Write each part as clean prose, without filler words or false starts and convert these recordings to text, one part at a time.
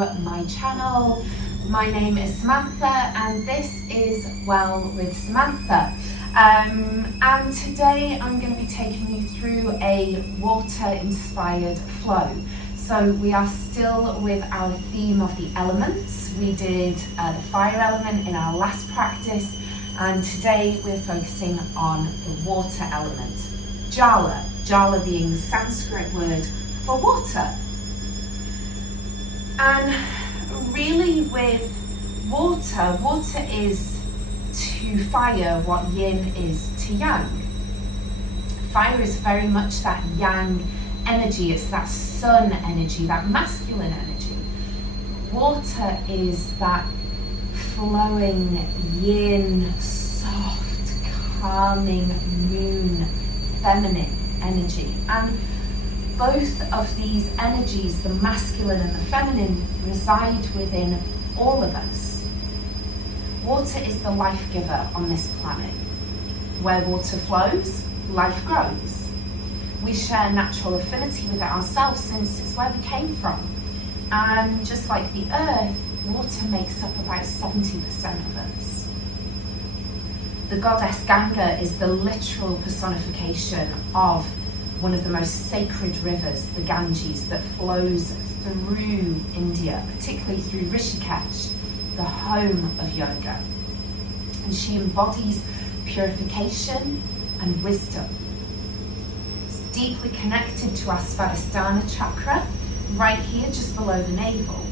my channel. My name is Samantha and this is Well with Samantha. And today I'm going to be taking you through a water-inspired flow. So we are still with our theme of the elements. We did the fire element in our last practice, and today we're focusing on the water element. Jala, Jala being the Sanskrit word for water. And really with water, water is to fire what yin is to yang. Fire is very much that yang energy, it's that sun energy, that masculine energy. Water is that flowing yin, soft, calming moon, feminine energy. And both of these energies, the masculine and the feminine, reside within all of us. Water is the life giver on this planet. Where water flows, life grows. We share natural affinity with it ourselves since it's where we came from. And just like the earth, water makes up about 70% of us. The goddess Ganga is the literal personification of one of the most sacred rivers, the Ganges, that flows through India, particularly through Rishikesh, the home of yoga. And she embodies purification and wisdom. It's deeply connected to our Shavasana chakra, right here just below the navel.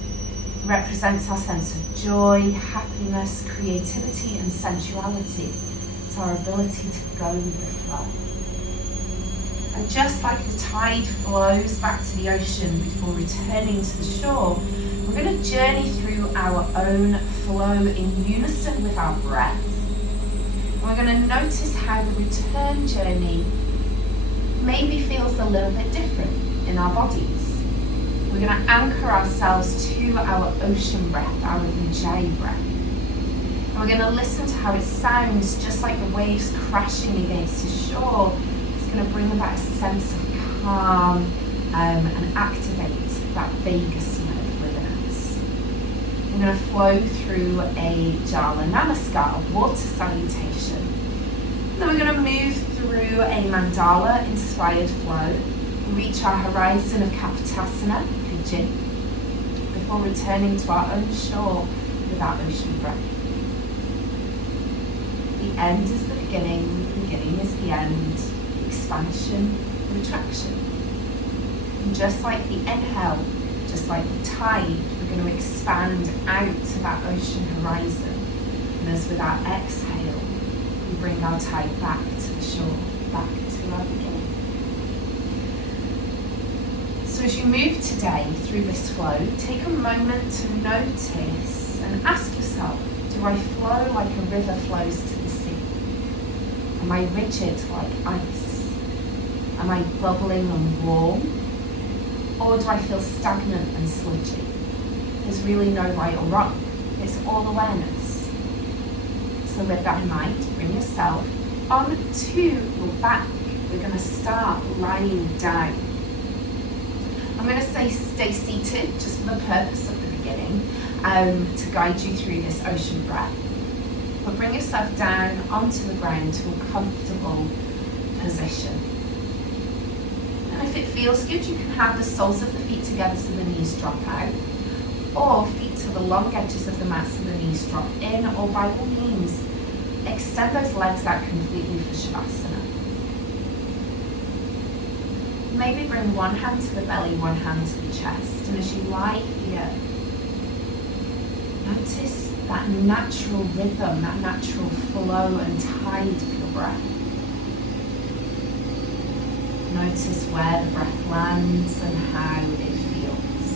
It represents our sense of joy, happiness, creativity and sensuality. It's our ability to go with the flow. And just like the tide flows back to the ocean before returning to the shore, we're going to journey through our own flow in unison with our breath. And we're going to notice how the return journey maybe feels a little bit different in our bodies. We're going to anchor ourselves to our ocean breath, our Ujjayi breath. And we're going to listen to how it sounds, just like the waves crashing against the shore. It's going to bring about a sense of calm and activate that vagus nerve within us. We're going to flow through a Jala Namaskar, water salutation. Then we're going to move through a mandala inspired flow, reach our horizon of Tadasana, pigeon, before returning to our own shore with our ocean breath. The end is the beginning is the end. Expansion, retraction. And just like the inhale, just like the tide, we're going to expand out to that ocean horizon. And as with our exhale, we bring our tide back to the shore, back to our beginning. So as you move today through this flow, take a moment to notice and ask yourself, do I flow like a river flows to the sea? Am I rigid like ice? Am I bubbling and warm? Or do I feel stagnant and sludgy? There's really no right or wrong. It's all awareness. So with that in mind, bring yourself onto your back. We're going to start lying down. I'm going to say stay seated just for the purpose of the beginning, to guide you through this ocean breath. But bring yourself down onto the ground to a comfortable position. And if it feels good, you can have the soles of the feet together so the knees drop out, or feet to the long edges of the mat so the knees drop in, or by all means, extend those legs out completely for Shavasana. Maybe bring one hand to the belly, one hand to the chest, and as you lie here, notice that natural rhythm, that natural flow and tide of your breath. Notice where the breath lands and how it feels.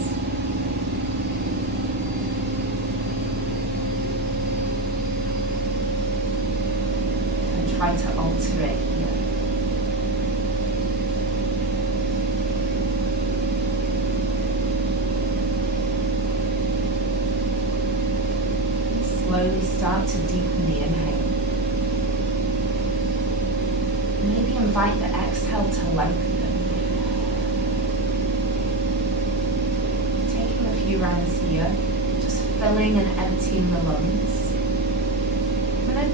And try to alter it here. Slowly start to deepen the inhale. Maybe invite the exhale to lengthen. Taking a few few rounds here, just filling and emptying the lungs. I'm going to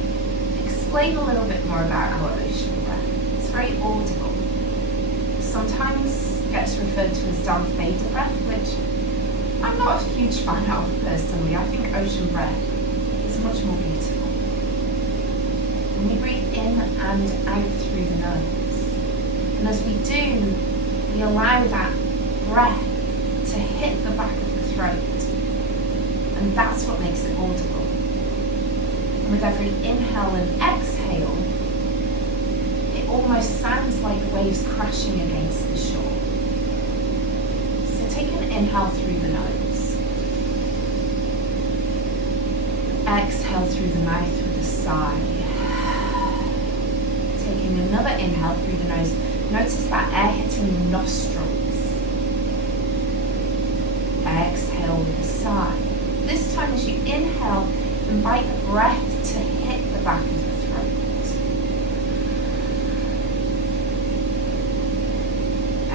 explain a little bit more about our ocean breath. It's very audible. Sometimes gets referred to as Darth Vader breath, which I'm not a huge fan of personally. I think ocean breath is much more beautiful. When we breathe in and out through the nose, and as we do, we allow that breath to hit the back of the throat, and that's what makes it audible. And with every inhale and exhale, it almost sounds like waves crashing against the shore. So take an inhale through the nose. Exhale through the mouth with a sigh. Taking another inhale through the nose. Notice that air hitting the nostrils. Exhale with a sigh. This time as you inhale, invite the breath to hit the back of the throat.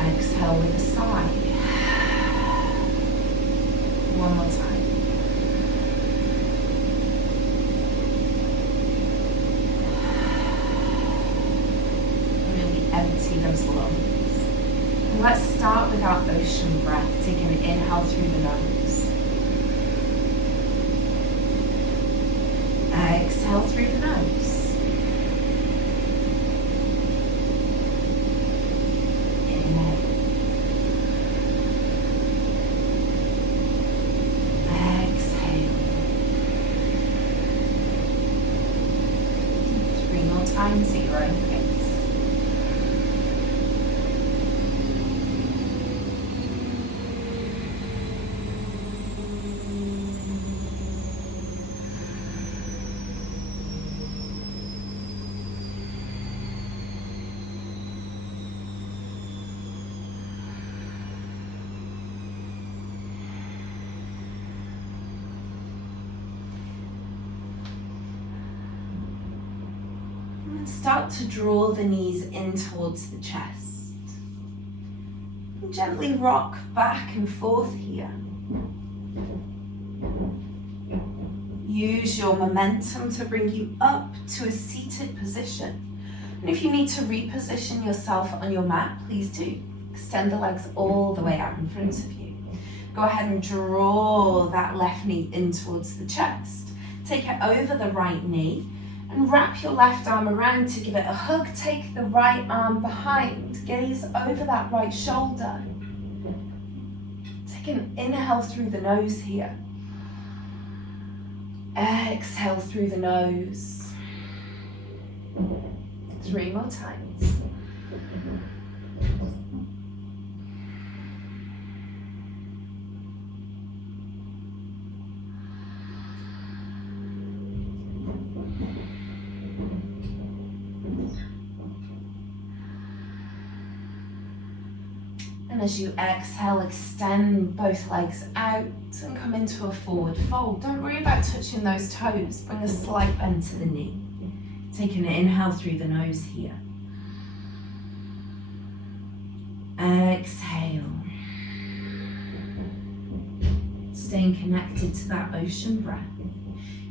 Exhale with a sigh. One more time. Really empty those lungs. And let's start with our ocean breath. Take an inhale through the nose. Exhale through the nose. Inhale. Exhale. 3 more times at your own pace. Start to draw the knees in towards the chest. And gently rock back and forth here. Use your momentum to bring you up to a seated position. And if you need to reposition yourself on your mat, please do. Extend the legs all the way out in front of you. Go ahead and draw that left knee in towards the chest. Take it over the right knee. And wrap your left arm around to give it a hug. Take the right arm behind. Gaze over that right shoulder. Take an inhale through the nose here. Exhale through the nose. 3 more times. And as you exhale, extend both legs out and come into a forward fold. Don't worry about touching those toes. Bring a slight bend to the knee. Take an inhale through the nose here. Exhale. Staying connected to that ocean breath.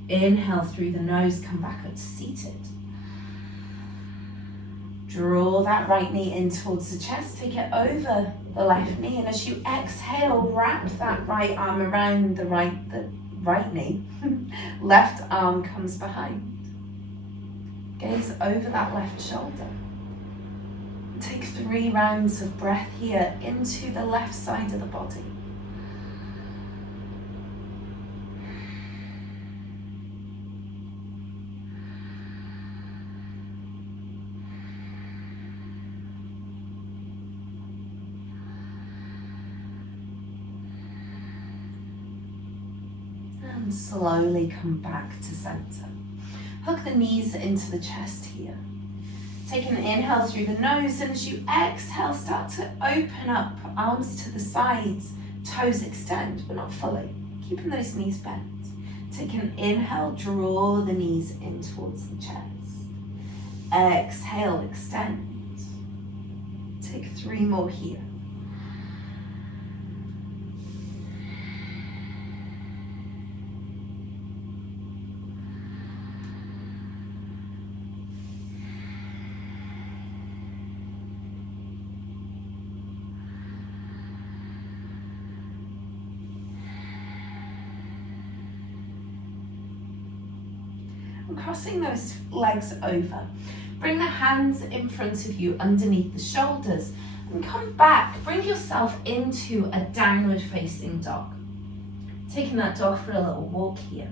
Inhale through the nose, come back up to seated. Draw that right knee in towards the chest, take it over the left knee, and as you exhale, wrap that right arm around the right knee. Left arm comes behind. Gaze over that left shoulder. Take 3 rounds of breath here into the left side of the body. And slowly come back to center. Hug the knees into the chest here. Take an inhale through the nose, and as you exhale, start to open up, arms to the sides, toes extend, but not fully. Keeping those knees bent. Take an inhale, draw the knees in towards the chest. Exhale, extend. Take 3 more here. And crossing those legs over. Bring the hands in front of you underneath the shoulders and come back. Bring yourself into a downward facing dog. Taking that dog for a little walk here.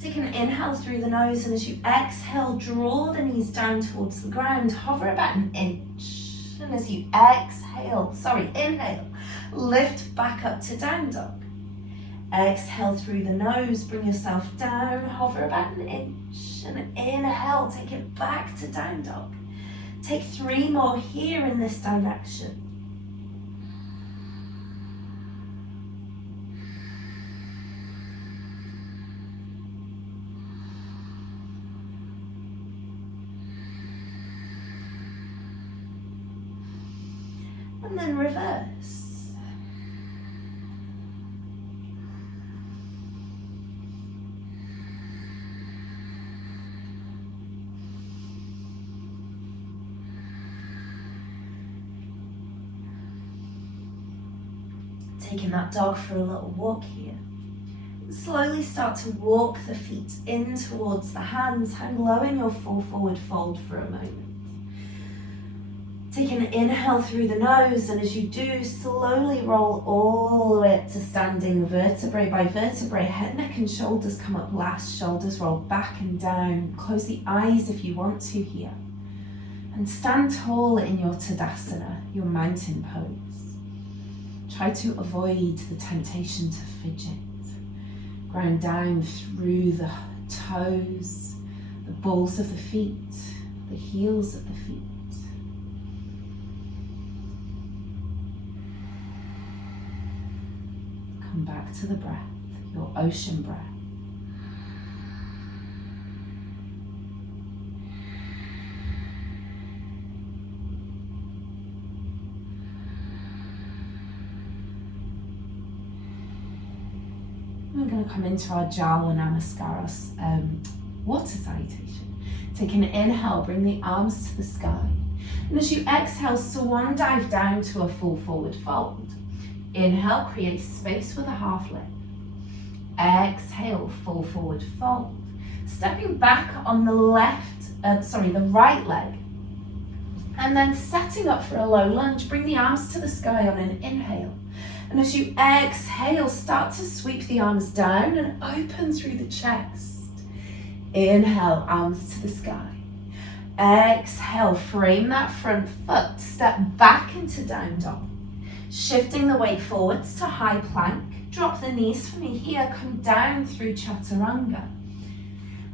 Take an inhale through the nose, and as you exhale, draw the knees down towards the ground. Hover about an inch. And as you inhale, lift back up to down dog. Exhale through the nose, bring yourself down, hover about an inch. And inhale, take it back to down dog. Take 3 more here in this direction. And then reverse. Taking that dog for a little walk here. Slowly start to walk the feet in towards the hands. Hang low in your full forward fold for a moment. Take an inhale through the nose, and as you do, slowly roll all the way up to standing, vertebrae by vertebrae. Head, neck and shoulders come up last. Shoulders roll back and down. Close the eyes if you want to here. And stand tall in your Tadasana, your mountain pose. Try to avoid the temptation to fidget. Ground down through the toes, the balls of the feet, the heels of the feet. Come back to the breath, your ocean breath. We're going to come into our Jala Namaskaras water salutation. Take an inhale, bring the arms to the sky. And as you exhale, swan dive down to a full forward fold. Inhale, create space with a half leg. Exhale, full forward fold. Stepping back on the the right leg. And then setting up for a low lunge, bring the arms to the sky on an inhale. And as you exhale, start to sweep the arms down and open through the chest. Inhale, arms to the sky. Exhale, frame that front foot, step back into down dog. Shifting the weight forwards to high plank. Drop the knees for me here, come down through chaturanga.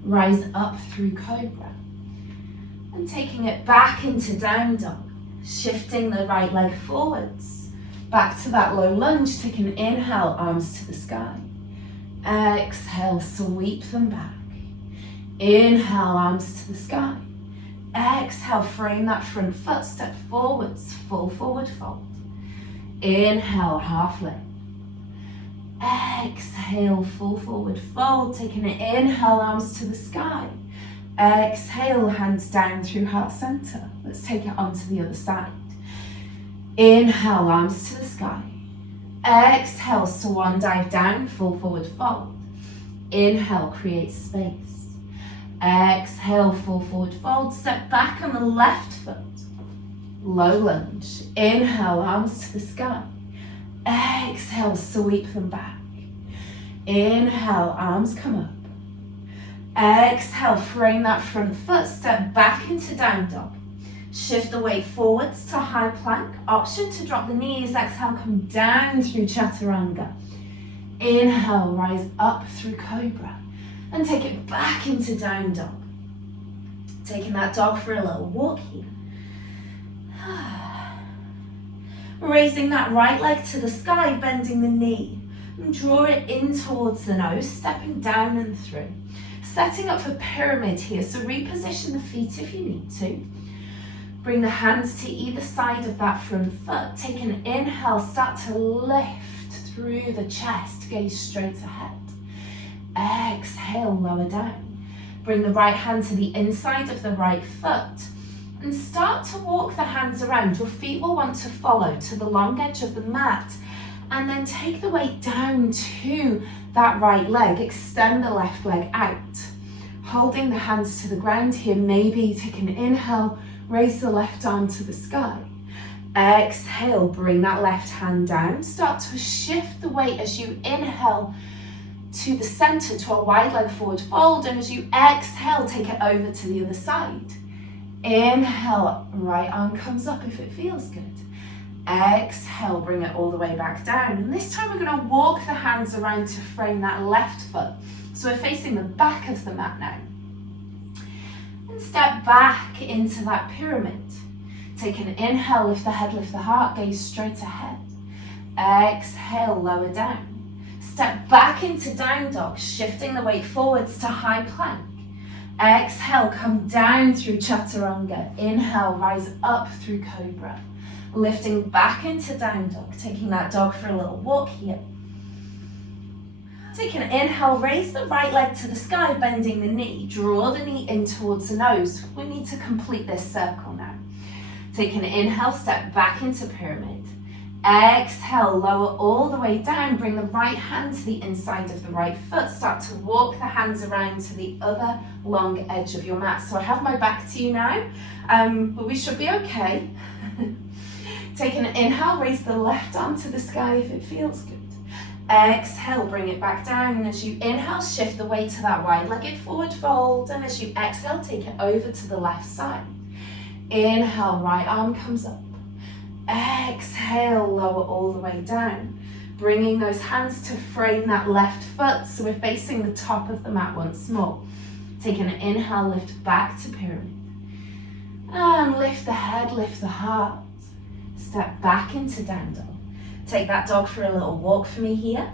Rise up through cobra. And taking it back into down dog. Shifting the right leg forwards. Back to that low lunge. Take an inhale, arms to the sky. Exhale, sweep them back. Inhale, arms to the sky. Exhale, frame that front foot, step forwards, full forward fold. Inhale, half lift. Exhale, full forward fold. Taking an inhale, arms to the sky. Exhale, hands down through heart center. Let's take it onto the other side. Inhale, arms to the sky. Exhale, swan dive down, full forward fold. Inhale, create space. Exhale, full forward fold. Step back on the left foot. Low lunge. Inhale, arms to the sky. Exhale, sweep them back. Inhale, arms come up. Exhale, frame that front foot, step back into down dog. Shift the weight forwards to high plank. Option to drop the knees. Exhale, come down through chaturanga. Inhale, rise up through cobra. And take it back into down dog. Taking that dog for a little walk here. Raising that right leg to the sky, bending the knee. And draw it in towards the nose, stepping down and through. Setting up for pyramid here, so reposition the feet if you need to. Bring the hands to either side of that front foot. Take an inhale, start to lift through the chest, gaze straight ahead. Exhale, lower down. Bring the right hand to the inside of the right foot. And start to walk the hands around. Your feet will want to follow to the long edge of the mat. And then take the weight down to that right leg. Extend the left leg out. Holding the hands to the ground here. Maybe take an inhale, raise the left arm to the sky. Exhale, bring that left hand down. Start to shift the weight as you inhale to the center, to a wide leg forward fold. And as you exhale, take it over to the other side. Inhale, right arm comes up if it feels good. Exhale, bring it all the way back down. And this time we're going to walk the hands around to frame that left foot. So we're facing the back of the mat now. And step back into that pyramid. Take an inhale, lift the head, lift the heart, gaze straight ahead. Exhale, lower down. Step back into down dog, shifting the weight forwards to high plank. Exhale, come down through chaturanga. Inhale, rise up through cobra. Lifting back into down dog, taking that dog for a little walk here. Take an inhale, raise the right leg to the sky, bending the knee. Draw the knee in towards the nose. We need to complete this circle now. Take an inhale, step back into pyramid. Exhale, lower all the way down. Bring the right hand to the inside of the right foot. Start to walk the hands around to the other long edge of your mat. So I have my back to you now, but we should be okay. Take an inhale, raise the left arm to the sky if it feels good. Exhale, bring it back down. And as you inhale, shift the weight to that wide-legged forward fold. And as you exhale, take it over to the left side. Inhale, right arm comes up. Exhale, lower all the way down. Bringing those hands to frame that left foot. So we're facing the top of the mat once more. Take an inhale, lift back to pyramid. And lift the head, lift the heart. Step back into down dog. Take that dog for a little walk for me here.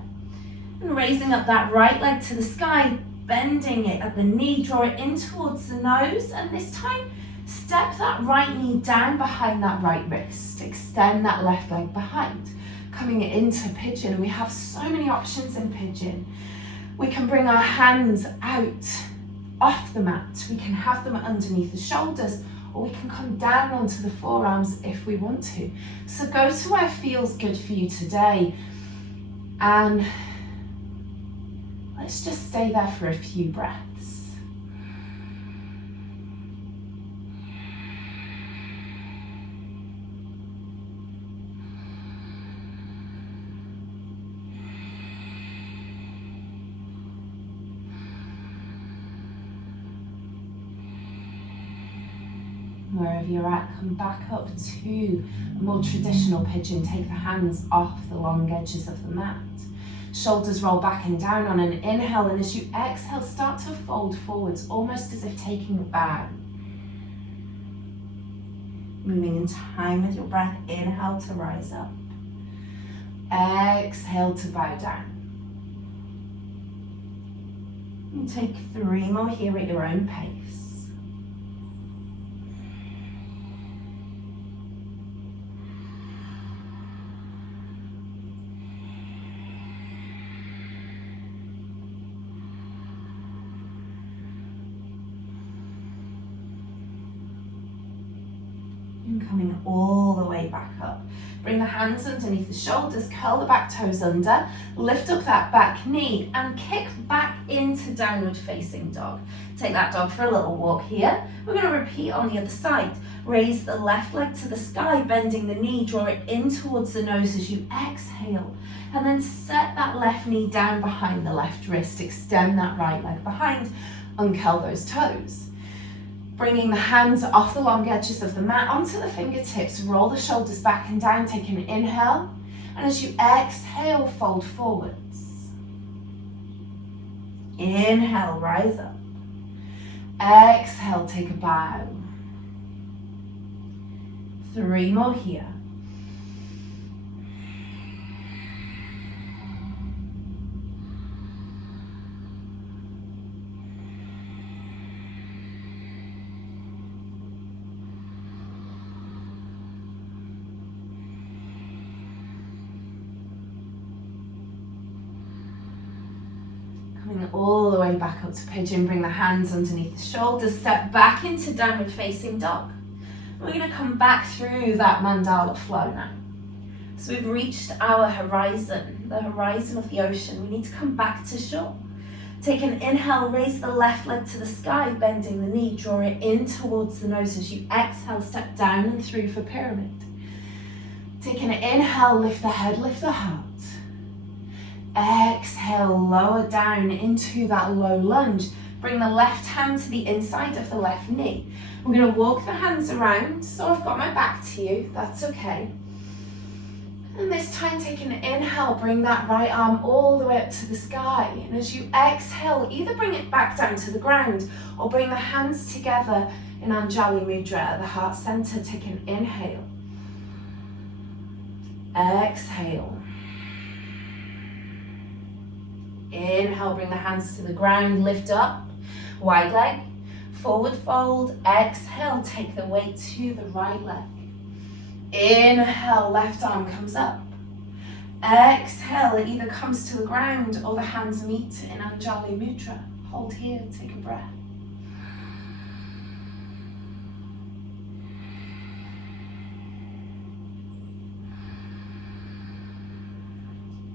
And raising up that right leg to the sky, bending it at the knee, draw it in towards the nose. And this time, step that right knee down behind that right wrist. Extend that left leg behind. Coming into pigeon. We have so many options in pigeon. We can bring our hands out off the mat. We can have them underneath the shoulders, or we can come down onto the forearms if we want to. So go to where feels good for you today. And let's just stay there for a few breaths. Wherever you're at, come back up to a more traditional pigeon. Take the hands off the long edges of the mat. Shoulders roll back and down on an inhale, and as you exhale, start to fold forwards, almost as if taking a bow. Moving in time with your breath. Inhale to rise up. Exhale to bow down. And take 3 more here at your own pace. Coming all the way back up. Bring the hands underneath the shoulders, curl the back toes under, lift up that back knee and kick back into downward facing dog. Take that dog for a little walk here. We're going to repeat on the other side. Raise the left leg to the sky, bending the knee, draw it in towards the nose as you exhale. And then set that left knee down behind the left wrist, extend that right leg behind, uncurl those toes. Bringing the hands off the long edges of the mat onto the fingertips, roll the shoulders back and down, take an inhale. And as you exhale, fold forwards. Inhale, rise up. Exhale, take a bow. 3 more here. All the way back up to pigeon. Bring the hands underneath the shoulders, step back into downward facing dog. We're going to come back through that mandala flow now. So we've reached our horizon, the horizon of the ocean. We need to come back to shore. Take an inhale, raise the left leg to the sky, bending the knee, draw it in towards the nose. As you exhale, step down and through for pyramid. Take an inhale, lift the head, lift the heart. Exhale, lower down into that low lunge. Bring the left hand to the inside of the left knee. We're going to walk the hands around, so I've got my back to you, that's okay. And this time take an inhale, bring that right arm all the way up to the sky. And as you exhale, either bring it back down to the ground or bring the hands together in Anjali Mudra at the heart center. Take an inhale. Exhale. Inhale, bring the hands to the ground, lift up, wide leg, forward fold. Exhale, take the weight to the right leg. Inhale, left arm comes up. Exhale, it either comes to the ground or the hands meet in Anjali Mudra. Hold here, take a breath.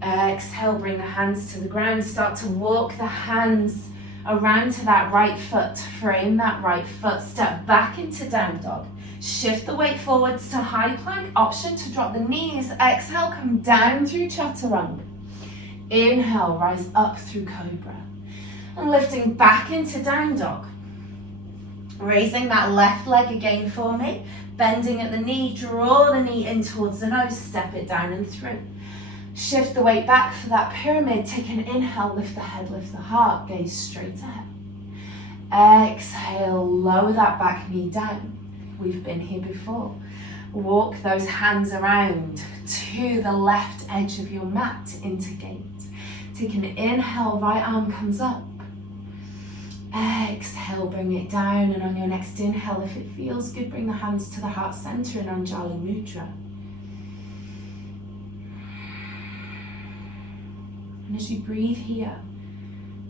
Exhale, bring the hands to the ground. Start to walk the hands around to that right foot. Frame that right foot. Step back into down dog. Shift the weight forwards to high plank. Option to drop the knees. Exhale, come down through chaturanga. Inhale, rise up through cobra. And lifting back into down dog. Raising that left leg again for me. Bending at the knee. Draw the knee in towards the nose. Step it down and through. Shift the weight back for that pyramid. Take an inhale, lift the head, lift the heart, gaze straight ahead. Exhale, lower that back knee down. We've been here before. Walk those hands around to the left edge of your mat into gate. Take an inhale, right arm comes up. Exhale, bring it down, and on your next inhale, if it feels good, bring the hands to the heart center in Anjali Mudra. And as you breathe here,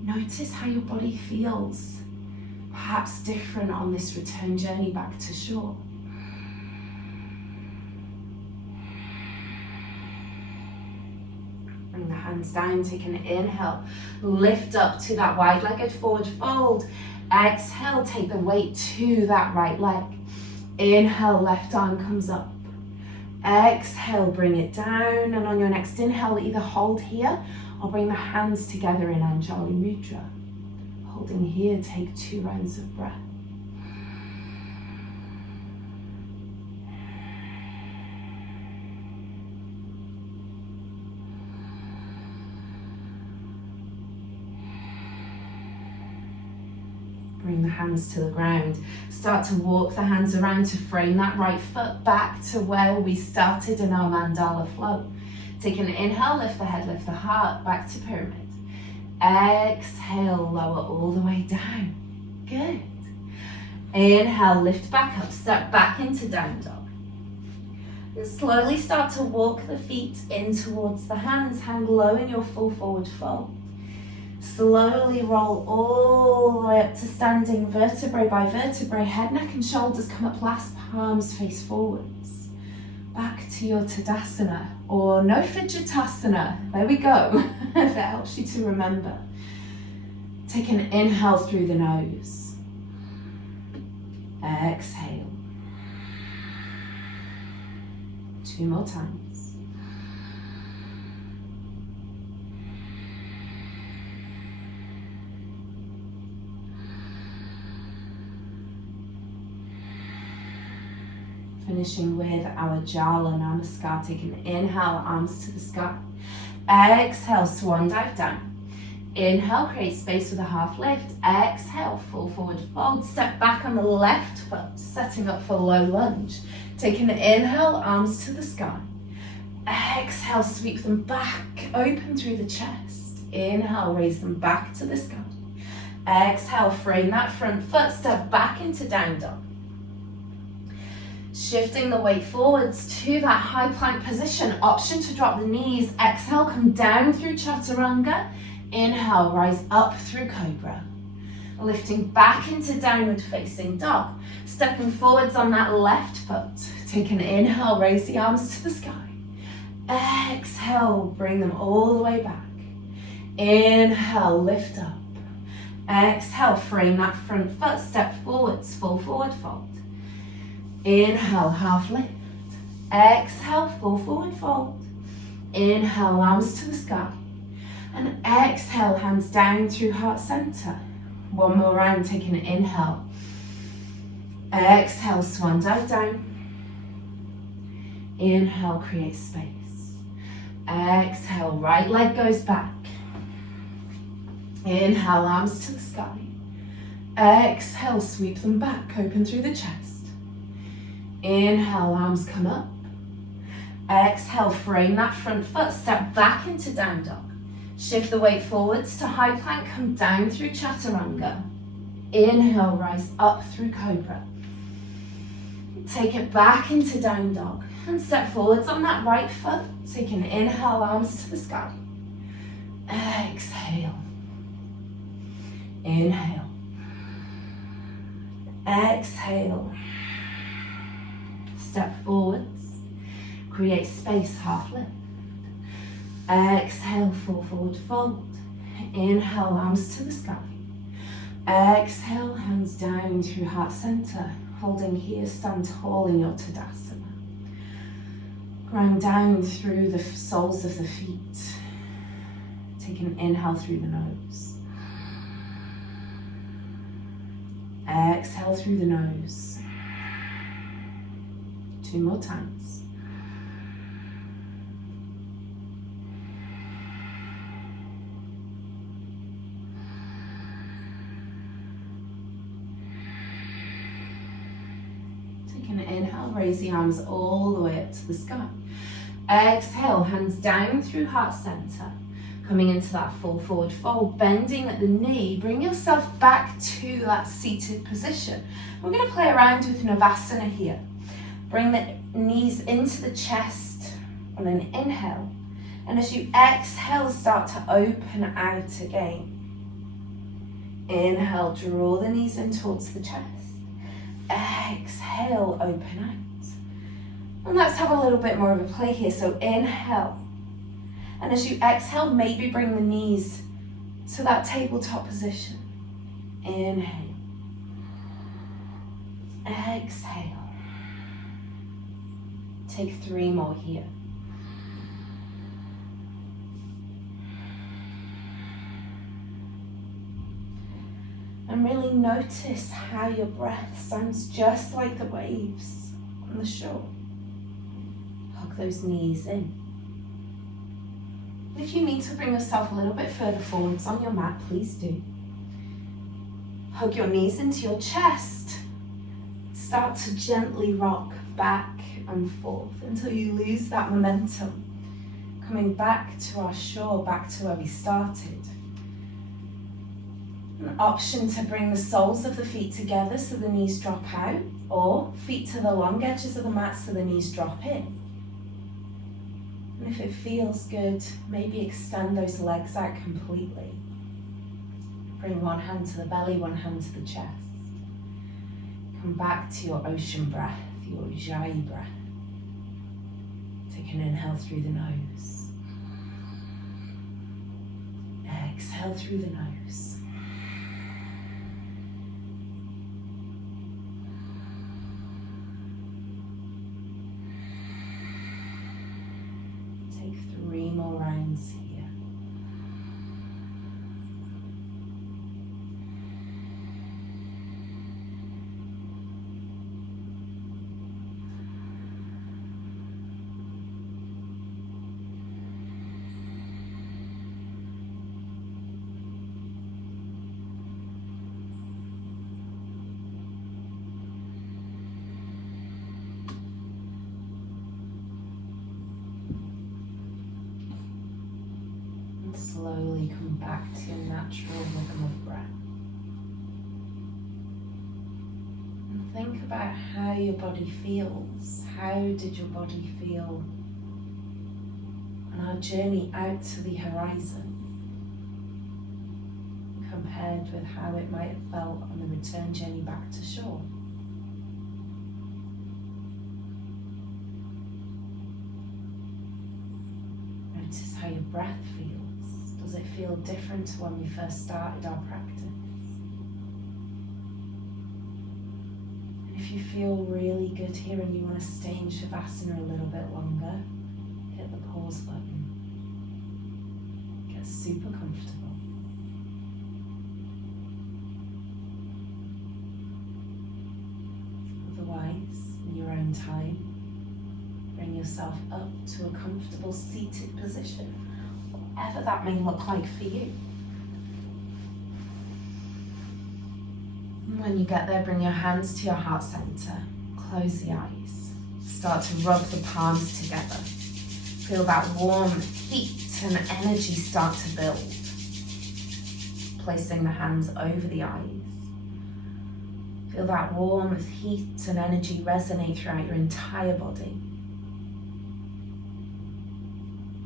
notice how your body feels, perhaps different on this return journey back to shore. Bring the hands down, take an inhale, lift up to that wide-legged forward fold. Exhale, take the weight to that right leg. Inhale, left arm comes up. Exhale, bring it down, and on your next inhale, either hold here or bring the hands together in Anjali Mudra. Holding here, take 2 rounds of breath. Bring the hands to the ground. Start to walk the hands around to frame that right foot back to where we started in our mandala flow. Take an inhale, lift the head, lift the heart, back to pyramid. Exhale, lower all the way down. Good. Inhale, lift back up, step back into down dog. And slowly start to walk the feet in towards the hands, hang low in your full forward fold. Slowly roll all the way up to standing, vertebrae by vertebrae, head, neck and shoulders come up, last palms face forwards. Back to your Tadasana, or no fidgetasana. There we go, if that helps you to remember. Take an inhale through the nose. Exhale. 2 more times. Finishing with our Jala Namaskar. Take an inhale, arms to the sky. Exhale, swan dive down. Inhale, create space with a half lift. Exhale, full forward fold. Step back on the left foot, setting up for low lunge. Take an inhale, arms to the sky. Exhale, sweep them back, open through the chest. Inhale, raise them back to the sky. Exhale, frame that front foot, step back into down dog. Shifting the weight forwards to that high plank position. Option to drop the knees. Exhale, come down through chaturanga. Inhale, rise up through cobra. Lifting back into downward facing dog. Stepping forwards on that left foot. Take an inhale, raise the arms to the sky. Exhale, bring them all the way back. Inhale, lift up. Exhale, frame that front foot, step forwards, full forward fold. Inhale, half lift. Exhale, full forward fold. Inhale, arms to the sky. And exhale, hands down through heart center. One more round, taking an inhale. Exhale, swan dive down. Inhale, create space. Exhale, right leg goes back. Inhale, arms to the sky. Exhale, sweep them back, open through the chest. Inhale, arms come up. Exhale, frame that front foot, step back into down dog. Shift the weight forwards to high plank, come down through chaturanga. Inhale, rise up through cobra. Take it back into down dog and step forwards on that right foot. Take an inhale, arms to the sky. Exhale. Inhale. Exhale. Step forwards. Create space, half lift. Exhale, full forward fold. Inhale, arms to the sky. Exhale, hands down through heart center. Holding here, stand tall in your Tadasana. Ground down through the soles of the feet. Take an inhale through the nose. Exhale through the nose. 2 more times. Take an inhale, raise the arms all the way up to the sky. Exhale, hands down through heart center. Coming into that full forward fold, bending at the knee, bring yourself back to that seated position. We're going to play around with Navasana here. Bring the knees into the chest on an inhale, and as you exhale, start to open out again. Inhale, draw the knees in towards the chest. Exhale, open out. And let's have a little bit more of a play here. So inhale. And as you exhale, maybe bring the knees to that tabletop position. Inhale. Exhale. Take 3 more here. And really notice how your breath sounds just like the waves on the shore. Hug those knees in. And if you need to bring yourself a little bit further forwards on your mat, please do. Hug your knees into your chest. Start to gently rock back and forth until you lose that momentum. Coming back to our shore, back to where we started. An option to bring the soles of the feet together so the knees drop out, or feet to the long edges of the mat so the knees drop in. And if it feels good, maybe extend those legs out completely. Bring one hand to the belly, one hand to the chest. Come back to your ocean breath, your ujjayi breath. Take an inhale through the nose. Exhale through the nose. Take 3 more rounds here. Slowly come back to your natural rhythm of breath. And think about how your body feels. How did your body feel on our journey out to the horizon compared with how it might have felt on the return journey back to shore? breath feels. Does it feel different to when we first started our practice? And if you feel really good here and you want to stay in Shavasana a little bit longer, hit the pause button. Get super comfortable. Otherwise, in your own time, bring yourself up to a comfortable seated position, whatever that may look like for you. And when you get there, bring your hands to your heart center. Close the eyes. Start to rub the palms together. Feel that warm heat and energy start to build. Placing the hands over the eyes. Feel that warmth, heat and energy resonate throughout your entire body.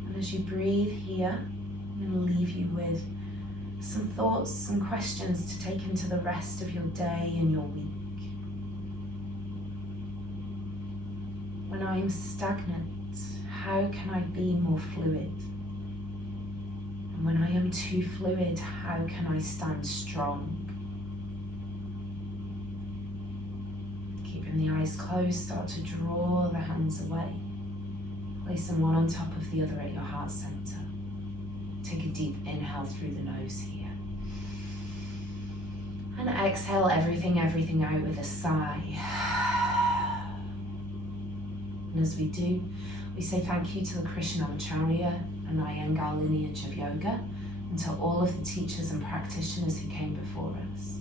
And as you breathe here, I'm going to leave you with some thoughts, some questions to take into the rest of your day and your week. When I am stagnant, how can I be more fluid? And when I am too fluid, how can I stand strong? Keeping the eyes closed, start to draw the hands away. Place them one on top of the other at your heart center. Take a deep inhale through the nose here. And exhale everything out with a sigh. And as we do, we say thank you to the Krishnamacharya and Iyengar lineage of yoga, and to all of the teachers and practitioners who came before us.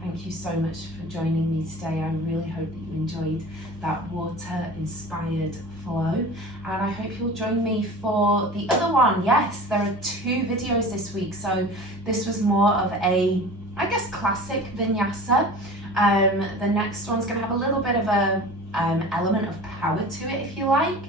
Thank you so much for joining me today. I really hope that you enjoyed that water-inspired flow. And I hope you'll join me for the other one. Yes, there are 2 videos this week. So this was more of a, I guess, classic vinyasa. The next one's going to have a little bit of a element of power to it, if you like.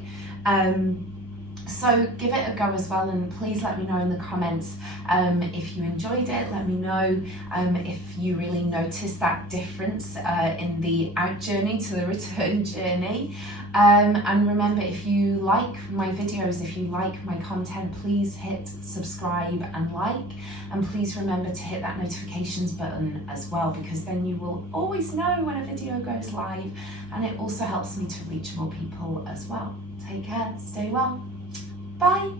So give it a go as well, and please let me know in the comments if you enjoyed it. Let me know if you really noticed that difference in the out journey to the return journey. And remember, if you like my videos, if you like my content, please hit subscribe and like, and please remember to hit that notifications button as well, because then you will always know when a video goes live, and it also helps me to reach more people as well. Take care, stay well. Bye.